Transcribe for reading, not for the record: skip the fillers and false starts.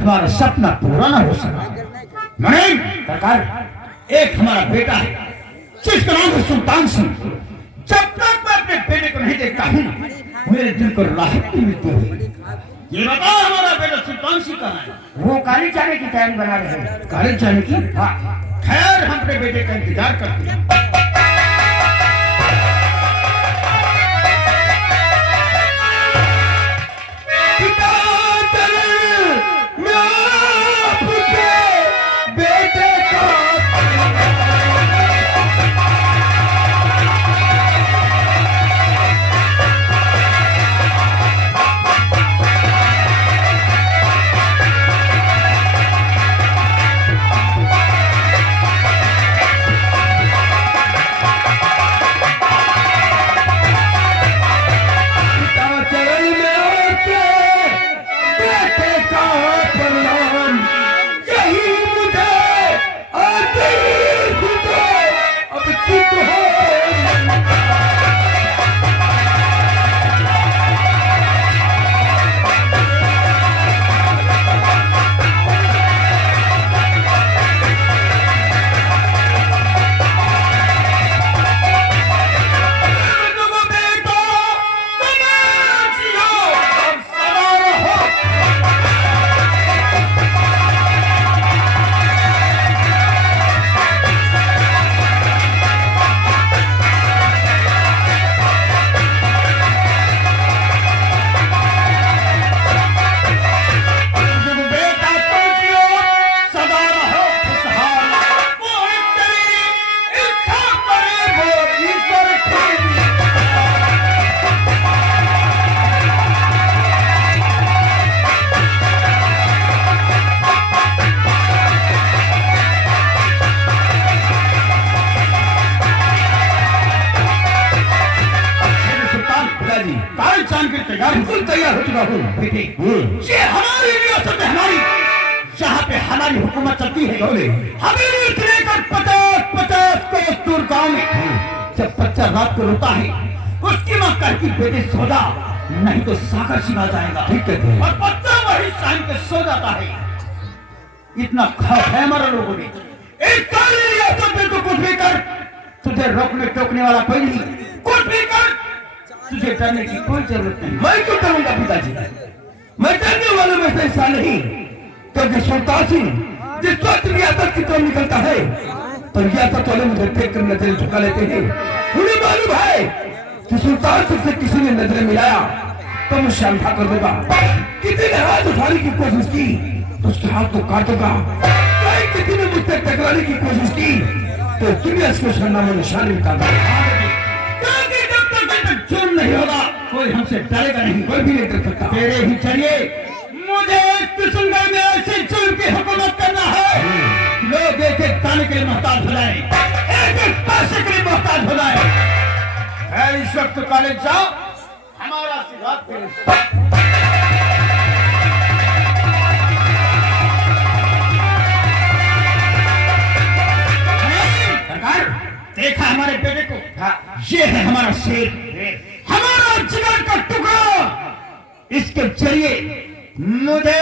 तुम्हारा सपना पूरा ना हो सका। नहीं सरकार, एक हमारा बेटा है जिसका नाम है सुल्तान सिंह। जब तक मैं अपने बेटे को नहीं देखता हूँ मेरे दिल को राहत नहीं मिलती है। ये बताओ हमारा बेटा सुल्तान सिंह कहाँ है? वो कॉलेज जाने की तैयारी बना रहे हैं। कॉलेज जाने की? हाँ। खैर हम अपने बेटे का इंतजार करते हैं। बिल्कुल तैयार हो चुका हूँ बेटे। ये हमारी रियासत है, हमारी जहाँ पे हमारी हुकूमत चलती है। हमें लेकर 50-50 को दूर गाँव में जब बच्चा रात को रोता है उसकी माँ कहती बेटे सो जा, नहीं तो सागर सिखा जाएगा। ठीक है। और बच्चा वही शाम के सो जाता है। इतना खौफ है हमारे लोगों ने। एक काली रियासत में तो कुछ भी कर, तुझे रोकने टोकने वाला कोई नहीं। कुछ भी कर, तुझे डरने की कोई जरूरत नहीं। मैं क्यों डरूंगा पिताजी? मैं डरने वालों में से ऐसा नहीं, क्योंकि सुल्तान सिंह जिस वक्त रियासत की तरफ निकलता है तो रियासत वाले मुझे देख कर नजरें झुका लेते हैं। उन्हें मालूम है कि सुल्तान सिंह से किसी ने नजरें मिलाया तो मुझे अंधा कर देगा। किसी ने हाथ उठाने की कोशिश की तो उसके हाथ को काट दूंगा। किसी ने मुझसे टकराने की कोशिश की तो दुनिया से नामो निशान निकाल देगा। जुर्म नहीं होगा, कोई हमसे डरेगा नहीं, कोई भी नहीं डर सकता। तेरे ही चलिए मुझे किशनगढ़ में ऐसे जुर्म की हुकूमत करना है। लोग एक एक ताने के लिए मोहताज हो जाए, एक एक पैसे के लिए मोहताज हो जाए। इस वक्त कॉलेज जाओ, हमारा आशीर्वाद करो। देखा हमारे बेटे को? ये है हमारा शेर, हमारा जिगर का टुकड़ा। इसके जरिए मुझे